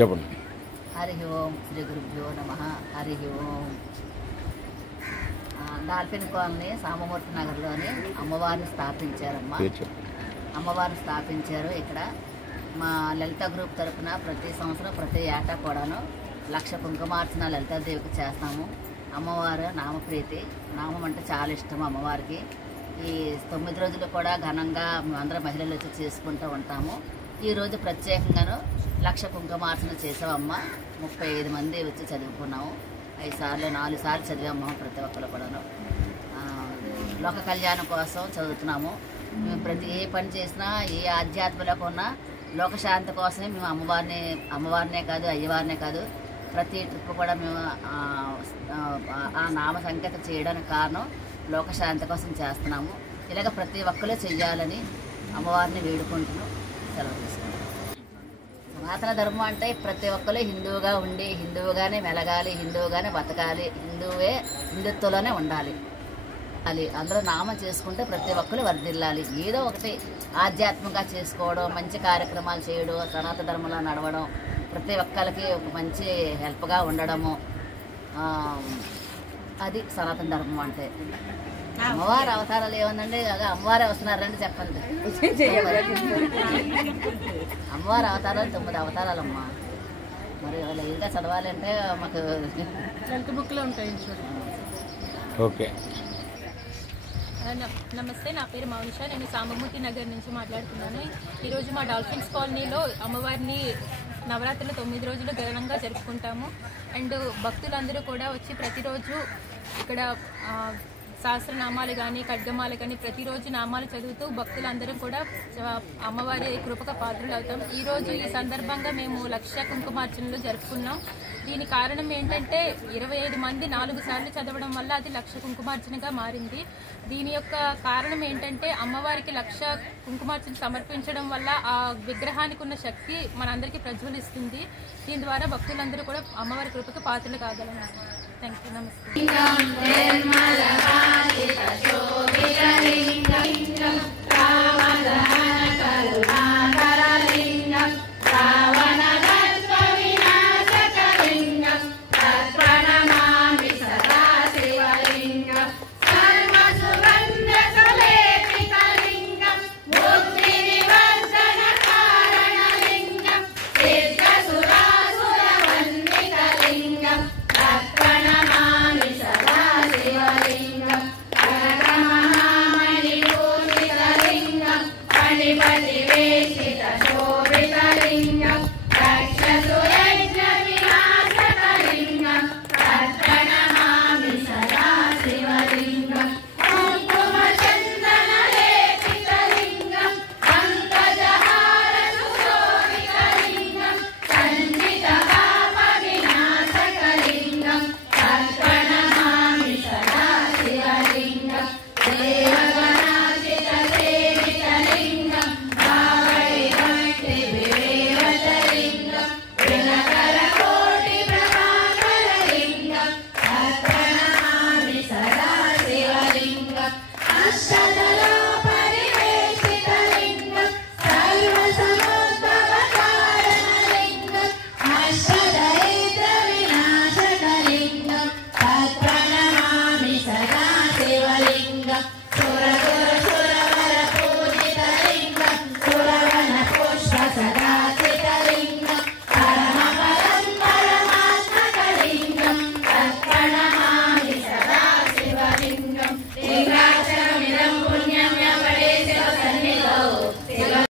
చెప్పండి. హరి ఓం శ్రీ గురుభ్యో నమః. హరి ఓం. డాల్ఫిన్ కాలనీ సామమూర్తి నగర్లోని అమ్మవారిని స్థాపించారమ్మా. అమ్మవారిని స్థాపించారు. ఇక్కడ మా లలిత గ్రూప్ తరఫున ప్రతి సంవత్సరం ప్రతి ఏటా కూడాను 1,00,000 కుంకుమార్చన లలితాదేవికి చేస్తాము. అమ్మవారు నామప్రీతి, నామం అంటే చాలా ఇష్టం అమ్మవారికి. ఈ 9 రోజులు కూడా ఘనంగా మేమందరం మహిళలు వచ్చి చేసుకుంటూ ఉంటాము. ఈరోజు ప్రత్యేకంగాను 1,00,000 కుంకుమార్చన చేసామమ్మ. 35 మంది వచ్చి చదువుకున్నాము. 5 సార్లు 4 సార్లు చదివాము. ప్రతి ఒక్కరు కూడాను లోక కళ్యాణం కోసం చదువుతున్నాము. మేము ప్రతి ఏ పని చేసినా ఏ ఆధ్యాత్మలకు ఉన్నా లోకశాంతి కోసమే మేము అమ్మవారినే కాదు అయ్యవారినే కాదు ప్రతి ట్రిప్ కూడా మేము ఆ నామ సంకేతం చేయడానికి కారణం లోకశాంతి కోసం చేస్తున్నాము. ఇలాగ ప్రతి ఒక్కరు చెయ్యాలని అమ్మవారిని వేడుకుంటున్నాం. సెలవు తీసుకుంటాం. సనాతన ధర్మం అంటే ప్రతి ఒక్కరు హిందువుగా ఉండి హిందువుగానే మెలగాలి, హిందువుగానే బతకాలి, హిందుత్వంలోనే ఉండాలి. అందరూ నామం చేసుకుంటే ప్రతి ఒక్కరు వర్ధిల్లాలి. ఏదో ఒకటి ఆధ్యాత్మికంగా చేసుకోవడం, మంచి కార్యక్రమాలు చేయడం, సనాతన ధర్మంలో నడవడం, ప్రతి ఒక్కరికి ఒక మంచి హెల్ప్గా ఉండడము, అది సనాతన ధర్మం అంటే. అమ్మవారి అవతారాలు ఏముందండి? అమ్మవారే వస్తున్నారండి చెప్పండి. అమ్మవారి అవతారాలు 9 అవతారాలమ్మా. మరి వాళ్ళు ఇంకా చదవాలంటే మాకు బుక్లో ఉంటాయి. ఓకే. నమస్తే, నా పేరు మౌనిష. నేను సామమూర్తి నగర్ నుంచి మాట్లాడుతున్నాను. ఈరోజు మా డాల్ఫిన్స్ కాలనీలో అమ్మవారిని నవరాత్రులు 9 రోజులు ఘనంగా జరుపుకుంటాము. అండ్ భక్తులందరూ కూడా వచ్చి ప్రతిరోజు ఇక్కడ సహస్రనామాలు కానీ ఖడ్గమాలు కానీ ప్రతిరోజు నామాలు చదువుతూ భక్తులందరూ కూడా అమ్మవారి కృపక పాత్రలు అవుతాం. ఈరోజు ఈ సందర్భంగా మేము 1,00,000 కుంకుమార్చనలు జరుపుకున్నాం. దీని కారణం ఏంటంటే 25 మంది 4 సార్లు చదవడం వల్ల అది 1,00,000 కుంకుమార్చనగా మారింది. దీని యొక్క కారణం ఏంటంటే అమ్మవారికి 1,00,000 కుంకుమార్చన సమర్పించడం వల్ల ఆ విగ్రహానికి ఉన్న శక్తి మనందరికీ ప్రజ్వలిస్తుంది. దీని ద్వారా భక్తులందరూ కూడా అమ్మవారి కృపకు పాత్రలు కాగలరు. Thank you. నమస్తే.